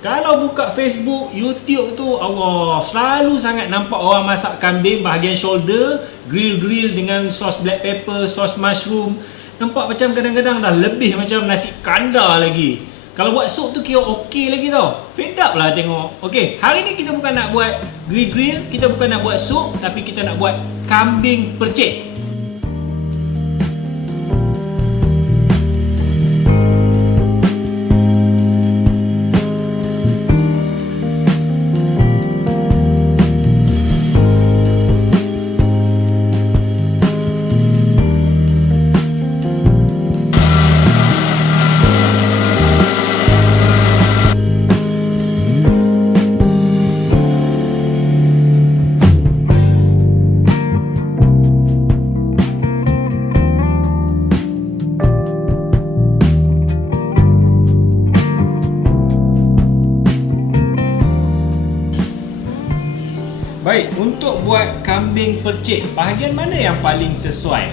Kalau buka Facebook, YouTube tu, Allah, selalu sangat nampak orang masak kambing bahagian shoulder, grill dengan sos black pepper, sos mushroom. Nampak macam kadang-kadang dah lebih macam nasi kandar lagi. Kalau buat sup tu kira okey lagi tau. Fed up lah tengok. Okey, hari ni kita bukan nak buat grill, kita bukan nak buat sup, tapi kita nak buat kambing percik. Baik, untuk buat kambing percik, bahagian mana yang paling sesuai?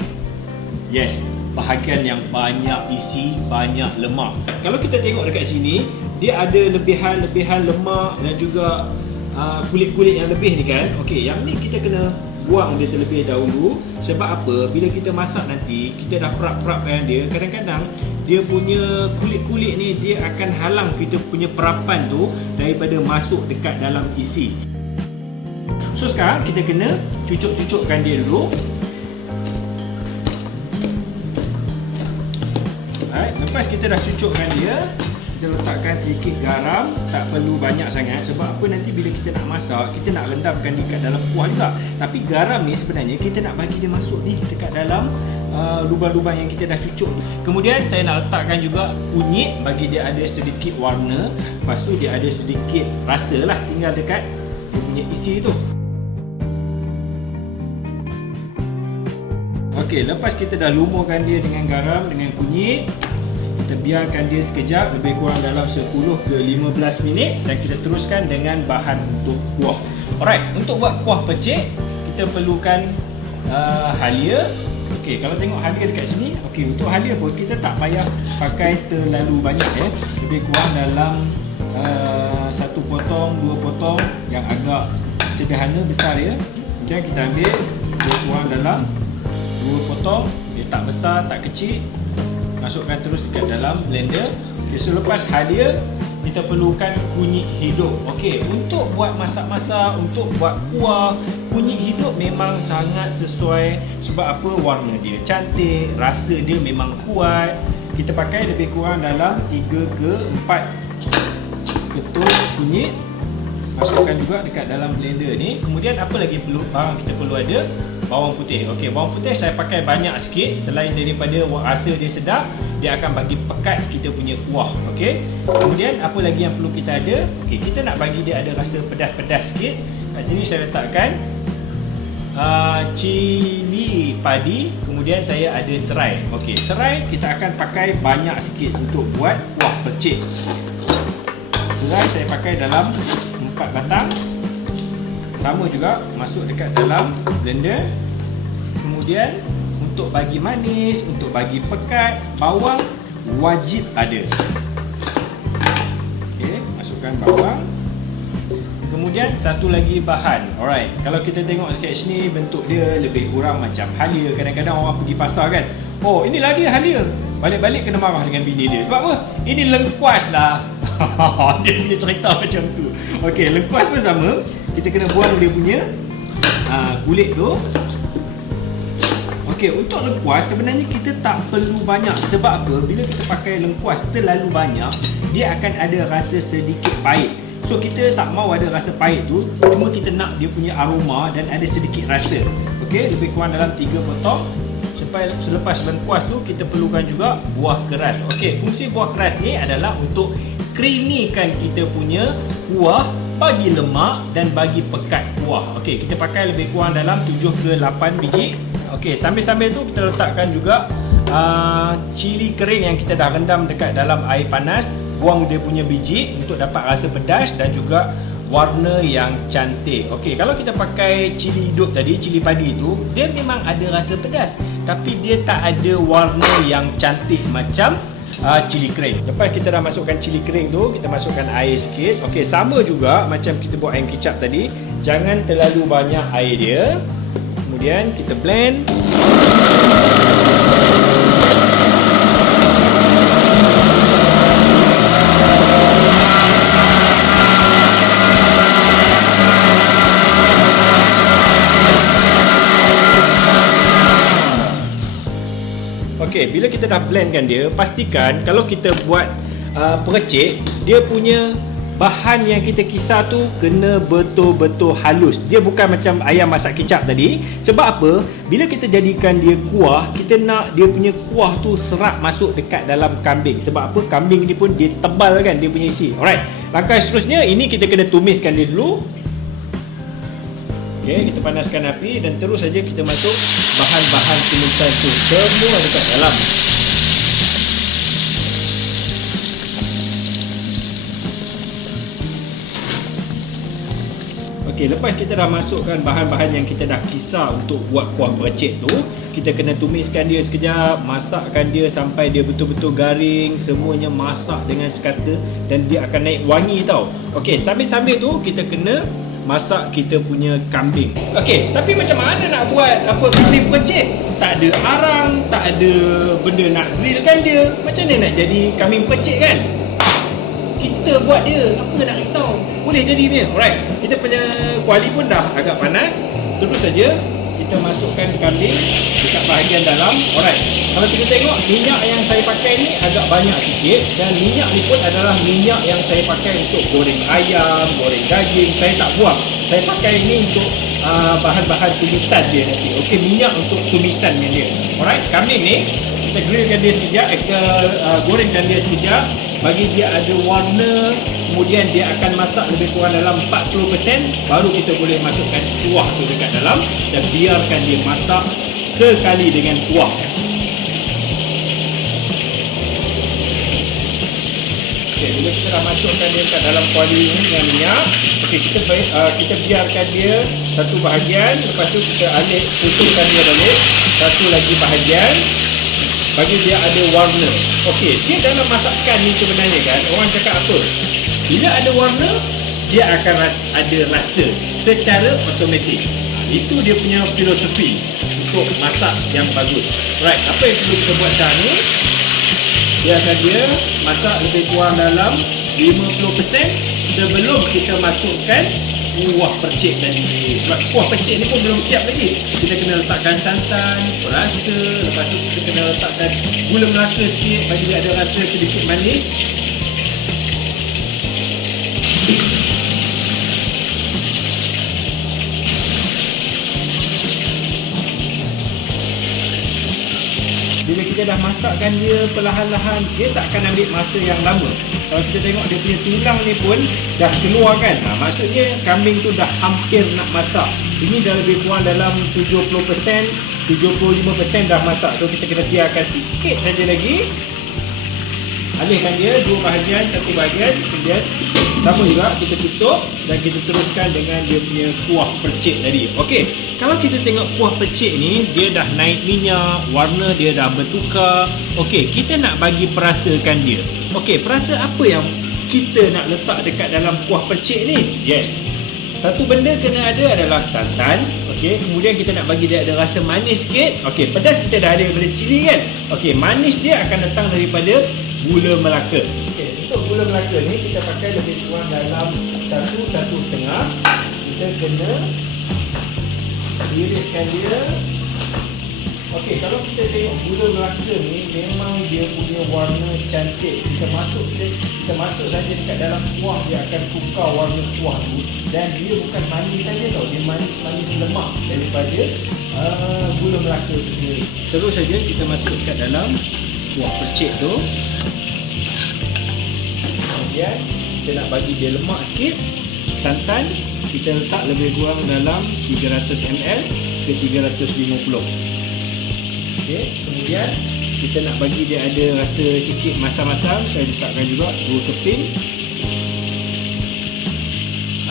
Yes, bahagian yang banyak isi, banyak lemak. Kalau kita tengok dekat sini, dia ada lebihan lemak dan juga kulit-kulit yang lebih ni kan. Okey, yang ni kita kena buang dia terlebih dahulu. Sebab apa? Bila kita masak nanti, kita dah perap-perapkan dia, kadang-kadang dia punya kulit-kulit ni dia akan halang kita punya perapan tu daripada masuk dekat dalam isi. So sekarang kita kena cucuk-cucukkan dia dulu. Alright, lepas kita dah cucukkan dia, kita letakkan sedikit garam. Tak perlu banyak sangat. Sebab apa, nanti bila kita nak masak, kita nak rendamkan dekat dalam kuah juga. Tapi garam ni sebenarnya kita nak bagi dia masuk ni dekat dalam lubang-lubang yang kita dah cucuk. Kemudian saya nak letakkan juga kunyit bagi dia ada sedikit warna. Lepas tu dia ada sedikit rasa lah tinggal dekat dia punya isi tu. Okey, lepas kita dah lumurkan dia dengan garam, dengan kunyit, kita biarkan dia sekejap, lebih kurang dalam 10 ke 15 minit dan kita teruskan dengan bahan untuk kuah. Alright, untuk buat kuah percik, kita perlukan halia. Okey, kalau tengok halia dekat sini, okey, untuk halia pun kita tak payah pakai terlalu banyak ya. Lebih kurang dalam satu potong, dua potong yang agak sederhana besar ya. Kemudian kita ambil lebih kurang dalam 2 potong, dia tak besar, tak kecil. Masukkan terus dekat dalam blender. Okay, so lepas halia, kita perlukan kunyit hidup. Okey, untuk buat masak-masak, untuk buat kuah, kunyit hidup memang sangat sesuai. Sebab apa? Warna dia cantik, rasa dia memang kuat. Kita pakai lebih kurang dalam 3 ke 4 ketul kunyit. Masukkan juga dekat dalam blender ni. Kemudian apa lagi perlu? Kita perlu ada bawang putih. Okey, bawang putih saya pakai banyak sikit. Selain daripada rasa dia sedap, dia akan bagi pekat kita punya kuah. Okey. Kemudian apa lagi yang perlu kita ada? Okey, kita nak bagi dia ada rasa pedas-pedas sikit. Kat sini saya letakkan cili padi. Kemudian saya ada serai. Okey, serai kita akan pakai banyak sikit untuk buat kuah percik. Serai saya pakai dalam 4 batang. Sama juga masuk dekat dalam blender. Kemudian untuk bagi manis, untuk bagi pekat, bawang wajib ada. Okey, masukkan bawang. Kemudian satu lagi bahan. Alright, kalau kita tengok sketch ni, bentuk dia lebih kurang macam halia. Kadang-kadang orang pergi pasar kan, oh inilah dia halia. Balik-balik kena marah dengan bini dia. Sebab apa? Ini lengkuas lah. Dia punya cerita macam tu. Okey, lengkuas pun sama. Kita kena buang dia punya kulit tu. Okey, untuk lengkuas sebenarnya kita tak perlu banyak. Sebab apa? Bila kita pakai lengkuas terlalu banyak, dia akan ada rasa sedikit pahit. So kita tak mau ada rasa pahit tu. Cuma kita nak dia punya aroma dan ada sedikit rasa. Okey, lebih kurang dalam 3 potong. Selepas lengkuas tu, kita perlukan juga buah keras. Okey, fungsi buah keras ni adalah untuk creamykan kita punya kuah, bagi lemak dan bagi pekat kuah. Okey, kita pakai lebih kurang dalam 7 ke 8 biji. Okey, sambil-sambil tu kita letakkan juga cili kering yang kita dah rendam dekat dalam air panas. Buang dia punya biji untuk dapat rasa pedas dan juga warna yang cantik. Okey, kalau kita pakai cili hidup tadi, cili padi tu, dia memang ada rasa pedas, tapi dia tak ada warna yang cantik macam cili kering. Lepas kita dah masukkan cili kering tu, kita masukkan air sikit. Okey, sama juga macam kita buat ayam kicap tadi. Jangan terlalu banyak air dia. Kemudian kita blend. Okey, bila kita dah blendkan dia, pastikan kalau kita buat percik, dia punya bahan yang kita kisar tu kena betul-betul halus. Dia bukan macam ayam masak kicap tadi. Sebab apa? Bila kita jadikan dia kuah, kita nak dia punya kuah tu serap masuk dekat dalam kambing. Sebab apa? Kambing ni pun dia tebal kan dia punya isi. Alright. Langkah seterusnya, ini kita kena tumiskan dia dulu. Okey, kita panaskan api dan terus saja kita masuk bahan-bahan tumisan tu semua dekat dalam. Okey, lepas kita dah masukkan bahan-bahan yang kita dah kisar untuk buat kuah percik tu, kita kena tumiskan dia sekejap, masakkan dia sampai dia betul-betul garing, semuanya masak dengan sekata dan dia akan naik wangi tau. Okey, sambil-sambil tu kita kena masak kita punya kambing. Okey, tapi macam mana nak buat kambing percik? Tak ada arang, tak ada benda nak grillkan dia. Macam mana nak jadi kambing percik kan? Kita buat dia, apa nak risau? Boleh jadi punya. Alright, kita punya kuali pun dah agak panas. Terus saja kita masukkan kambing dekat bahagian dalam. Alright, kalau kita tengok minyak yang saya pakai ni agak banyak sikit. Dan minyak ni pun adalah minyak yang saya pakai untuk goreng ayam, goreng daging. Saya tak buang, saya pakai ni untuk bahan-bahan tumisan dia nanti. Okey, minyak untuk tumisannya dia. Alright, kambing ni kita grillkan dia sekejap, kita gorengkan dia sekejap, bagi dia ada warna. Kemudian dia akan masak lebih kurang dalam 40%. Baru kita boleh masukkan kuah tu dekat dalam dan biarkan dia masak sekali dengan kuah. Okay, bila kita dah masukkan dia dekat dalam kuali ni dengan minyak, okay, kita biarkan dia satu bahagian. Lepas tu kita pusingkan dia balik satu lagi bahagian, bagi dia ada warna. Okey, dia dalam masakan ni sebenarnya kan, orang cakap apa? Bila ada warna, dia akan ada rasa secara automatik. Itu dia punya filosofi untuk masak yang bagus. Right, apa yang perlu kita buat sekarang ni? Biarkan dia masak lebih kurang dalam 50% sebelum kita masukkan kuah percik tadi. Sebab kuah percik ni pun belum siap lagi. Kita kena letakkan santan, perasa, lepas tu kita kena letakkan gula melaka sikit bagi dia ada rasa sedikit manis. Bila kita dah masakkan dia perlahan-lahan, dia tak akan ambil masa yang lama. Kalau kita tengok dia punya tulang ni pun dah keluar kan, maksudnya kambing tu dah hampir nak masak. Ini dah lebih kurang dalam 70%, 75% dah masak. So kita kena biarkan sikit saja lagi. Alihkan dia dua bahagian, satu bahagian, kemudian sama juga kita tutup dan kita teruskan dengan dia punya kuah percik tadi. Okey, kalau kita tengok kuah percik ni, dia dah naik minyak, warna dia dah bertukar. Okey, kita nak bagi perasakan dia. Okey, perasa apa yang kita nak letak dekat dalam kuah percik ni? Yes, satu benda kena ada adalah santan. Okey, kemudian kita nak bagi dia ada rasa manis sikit. Okey, pedas kita dah ada daripada cili kan. Okey, manis dia akan datang daripada gula melaka. Okey, untuk gula melaka ni kita pakai lebih kurang dalam 1-1.5. Kita kena iriskan dia. Okey, kalau kita tengok gula melaka ni memang dia punya warna cantik. Kita masuk saja dekat dalam kuah, dia akan tukar warna kuah tu. Dan dia bukan manis saja tau, dia manis-manis lemak daripada gula melaka tu sendiri. Terus saja kita masuk dekat dalam kuah percik tu. Kemudian kita nak bagi dia lemak sikit. Santan kita letak lebih kurang dalam 300 ml ke 350. Okey, kemudian kita nak bagi dia ada rasa sikit masam-masam, saya letakkan juga 2 keping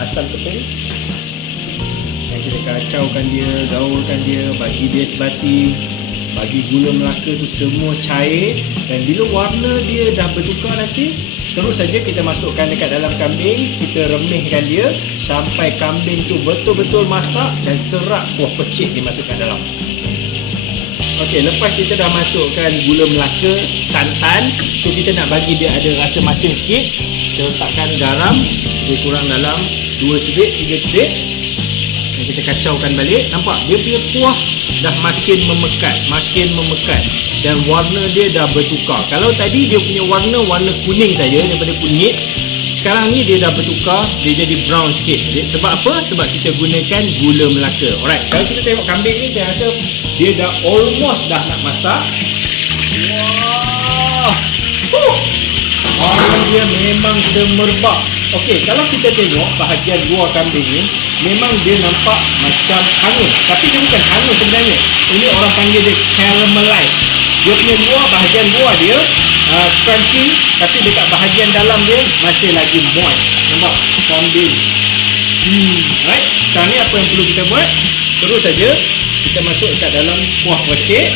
asam keping. Dan kita kacaukan dia, gaulkan dia, bagi dia sebati. bagi gula Melaka tu semua cair. Dan bila warna dia dah bertukar nanti, terus saja kita masukkan dekat dalam kambing, kita remihkan dia sampai kambing tu betul-betul masak dan serak kuah percik dimasukkan dalam. Okey, lepas kita dah masukkan gula Melaka, santan, so kita nak bagi dia ada rasa masin sikit, kita letakkan garam lebih kurang dalam 2 cubit, 3 cubit. Dan kita kacaukan balik. Nampak dia punya kuah dah makin memekat dan warna dia dah bertukar. Kalau tadi dia punya warna kuning saja daripada kunyit, sekarang ni dia dah bertukar, dia jadi brown sikit. Sebab apa? Sebab kita gunakan gula Melaka. Alright, kalau kita tengok kambing ni, saya rasa dia dah almost dah nak masak. Wah, warna dia memang semerbak. Okey, kalau kita tengok bahagian luar kambing ni, memang dia nampak macam hangus, tapi dia bukan hangus sebenarnya. Ini orang panggil dia caramelize. Dia punya bahagian luar dia crunchy, tapi dekat bahagian dalam dia masih lagi moist. Nampak? Kambing. Right? Sekarang ni apa yang perlu kita buat? Terus saja kita masuk dekat dalam kuah percik.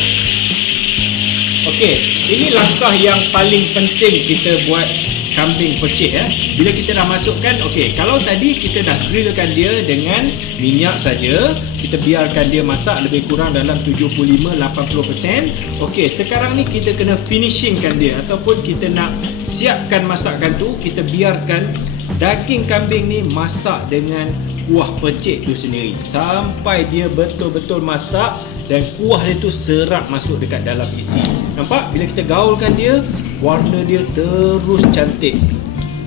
Okey, ini langkah yang paling penting kita buat kambing percik ya. Bila kita dah masukkan, okey, kalau tadi kita dah grillkan dia dengan minyak saja, kita biarkan dia masak lebih kurang dalam 75-80%. Okey, sekarang ni kita kena finishingkan dia, ataupun kita nak siapkan masakan tu, kita biarkan daging kambing ni masak dengan kuah percik tu sendiri sampai dia betul-betul masak dan kuah dia tu serap masuk dekat dalam isi. Nampak? Bila kita gaulkan dia, warna dia terus cantik.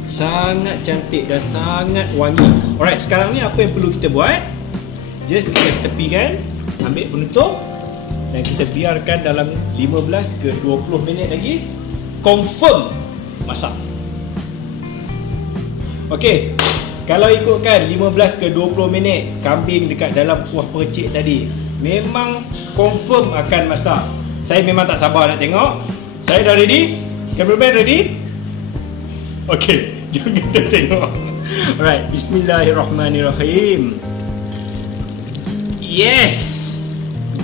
Sangat cantik dan sangat wangi. Alright, sekarang ni apa yang perlu kita buat? Just kita tepikan, ambil penutup dan kita biarkan dalam 15 ke 20 minit lagi. Confirm masak. Okey, kalau ikutkan 15 ke 20 minit kambing dekat dalam kuah percik tadi, memang confirm akan masak. Saya memang tak sabar nak tengok. Saya dah ready? Cameraman ready? Okey, jom kita tengok. Alright, bismillahirrahmanirrahim. Yes!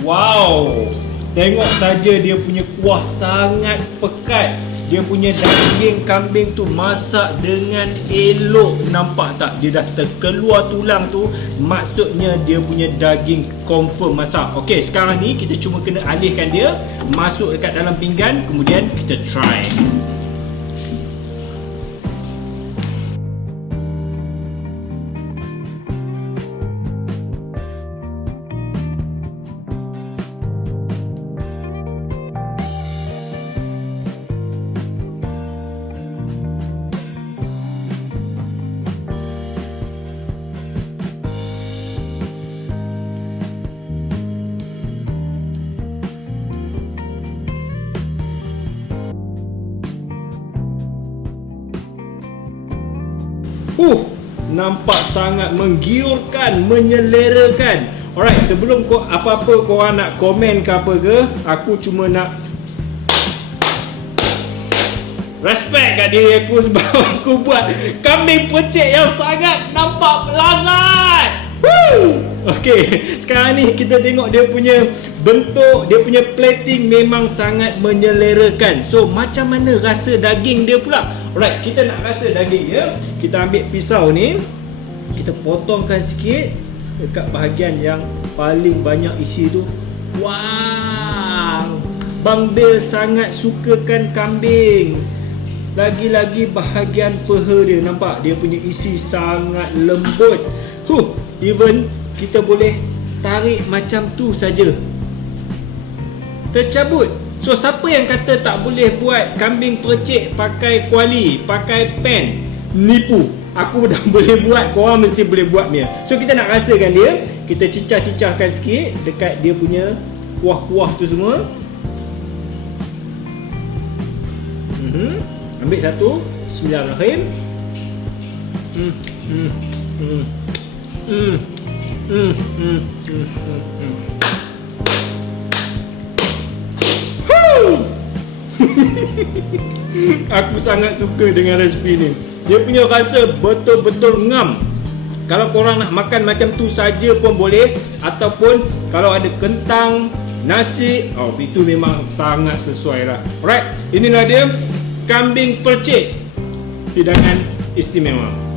Wow! Tengok saja dia punya kuah sangat pekat. Dia punya daging kambing tu masak dengan elok. Nampak tak? Dia dah terkeluar tulang tu. Maksudnya dia punya daging confirm masak. Okey, sekarang ni kita cuma kena alihkan dia, masuk dekat dalam pinggan, kemudian kita try. Nampak sangat menggiurkan, menyelerakan. Alright, sebelum apa-apa korang nak komen ke apa ke, aku cuma nak respect kat diri aku sebab aku buat kambing percik yang sangat nampak lazat. Woo! Okey, sekarang ni kita tengok dia punya bentuk, dia punya plating memang sangat menyelerakan. So, macam mana rasa daging dia pula? Alright, kita nak rasa daging dia. Kita ambil pisau ni, kita potongkan sikit dekat bahagian yang paling banyak isi tu. Wow! Bang Bil sangat sukakan kambing. Lagi-lagi bahagian peha dia, nampak dia punya isi sangat lembut. Even kita boleh tarik macam tu saja, tercabut. So siapa yang kata tak boleh buat kambing percik pakai kuali, pakai pan, nipu. Aku dah boleh buat, korang mesti boleh buat dia. So kita nak rasakan dia, kita cicah-cicahkan sikit dekat dia punya kuah-kuah tu semua. Ambil satu. Bismillahirrahmanirrahim. Aku sangat suka dengan resipi ni. Dia punya rasa betul-betul ngam. Kalau korang nak makan macam tu saja pun boleh, ataupun kalau ada kentang, nasi, itu memang sangat sesuai lah. Alright, inilah dia kambing percik, hidangan istimewa.